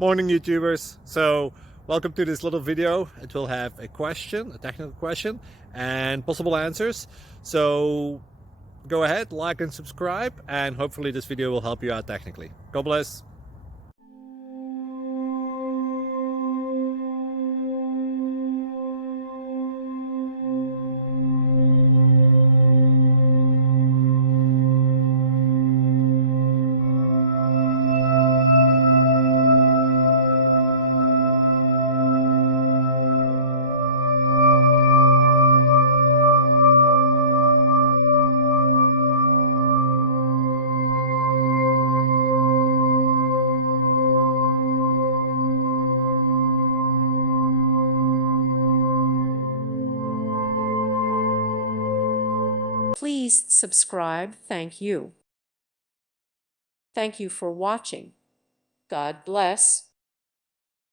Morning, YouTubers. So welcome to this little video. It will have a question, a technical question, and possible answers. So go ahead, like and subscribe, and hopefully this video will help you out technically. God bless. Please subscribe. Thank you. Thank you for watching. God bless.